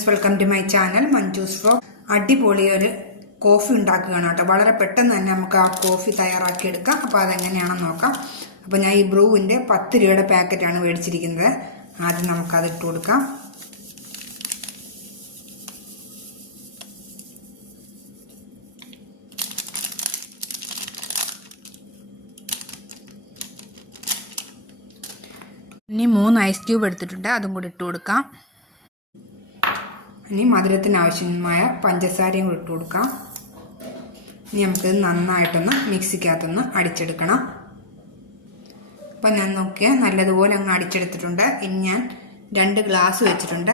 Friends, welcome to my channel Manju's vlog. അടിപൊളി ഒരു coffee ഉണ്ടാക്കുകയാണ് കേട്ടോ. വളരെ പെട്ടെന്ന് തന്നെ നമുക്ക് ആ കോഫി തയ്യാറാക്കി എടുക്കാം. അപ്പോൾ അതെങ്ങനെയാണെന്ന് നോക്കാം. അപ്പോൾ ഞാൻ ഈ ബ്രൂവിൻ്റെ 10 രൂപയുടെ പാക്കറ്റാണ് മേടിച്ചിരിക്കുന്നത്. ആദ്യം നമുക്കത് ഇട്ട് കൊടുക്കാം. ഇനി 3 ഐസ് ക്യൂബ് എടുത്തിട്ടുണ്ട്, അതും കൂടി ഇട്ട് കൊടുക്കാം. ഇനി മധുരത്തിന് ആവശ്യമായ പഞ്ചസാരയും കൂടി ഇട്ട് കൊടുക്കാം. ഇനി നമുക്കിത് നന്നായിട്ടൊന്ന് മിക്സിക്കകത്തൊന്ന് അടിച്ചെടുക്കണം. അപ്പം ഞാൻ നോക്കിയാൽ നല്ലതുപോലെ അങ്ങ് അടിച്ചെടുത്തിട്ടുണ്ട്. ഇനി ഞാൻ 2 ഗ്ലാസ് വെച്ചിട്ടുണ്ട്.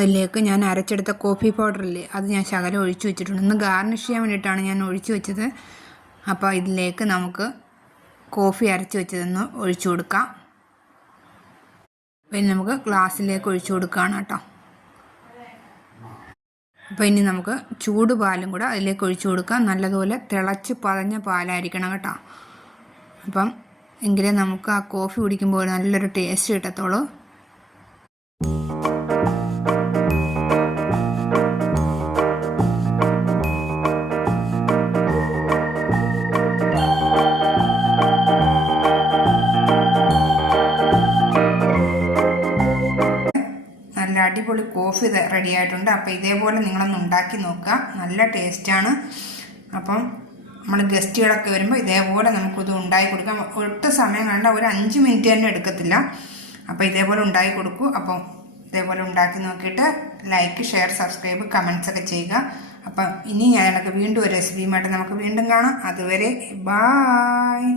അതിലേക്ക് ഞാൻ അരച്ചെടുത്ത കോഫി പൗഡറില്ലേ, അത് ഞാൻ ശകലം ഒഴിച്ചു വെച്ചിട്ടുണ്ട്. ഒന്ന് ഗാർണിഷ് ചെയ്യാൻ വേണ്ടിയിട്ടാണ് ഞാൻ ഒഴിച്ചു വെച്ചത്. അപ്പോൾ ഇതിലേക്ക് നമുക്ക് കോഫി അരച്ച് വെച്ചതൊന്ന് ഒഴിച്ചു കൊടുക്കാം. പിന്നെ നമുക്ക് ഗ്ലാസ്സിലേക്ക് ഒഴിച്ചു കൊടുക്കുകയാണ് കേട്ടോ. അപ്പോൾ ഇനി നമുക്ക് ചൂട് പാലും കൂടെ അതിലേക്ക് ഒഴിച്ചു കൊടുക്കാം. നല്ലതുപോലെ തിളച്ച് പതഞ്ഞ പാലായിരിക്കണം കേട്ടോ. അപ്പം എങ്കിലേ നമുക്ക് ആ കോഫി കുടിക്കുമ്പോൾ നല്ലൊരു ടേസ്റ്റ് കിട്ടത്തുള്ളൂ. നല്ല അടിപൊളി കോഫി റെഡി ആയിട്ടുണ്ട്. അപ്പോൾ ഇതേപോലെ നിങ്ങളൊന്ന് ഉണ്ടാക്കി നോക്കുക, നല്ല ടേസ്റ്റാണ്. അപ്പം നമ്മൾ ഗസ്റ്റുകളൊക്കെ വരുമ്പോൾ ഇതേപോലെ നമുക്കിത് ഉണ്ടാക്കി കൊടുക്കാം. ഒട്ടും സമയം വേണ്ട, ഒരു 5 മിനിറ്റ് തന്നെ എടുക്കത്തില്ല. അപ്പോൾ ഇതേപോലെ ഉണ്ടാക്കി കൊടുക്കൂ. അപ്പം ഇതേപോലെ ഉണ്ടാക്കി നോക്കിയിട്ട് ലൈക്ക്, ഷെയർ, സബ്സ്ക്രൈബ്, കമൻസ് ഒക്കെ ചെയ്യുക. അപ്പം ഇനി ഞാനൊക്കെ വീണ്ടും ഒരു റെസിപ്പിയുമായിട്ട് നമുക്ക് വീണ്ടും കാണാം. അതുവരെ ബായ്.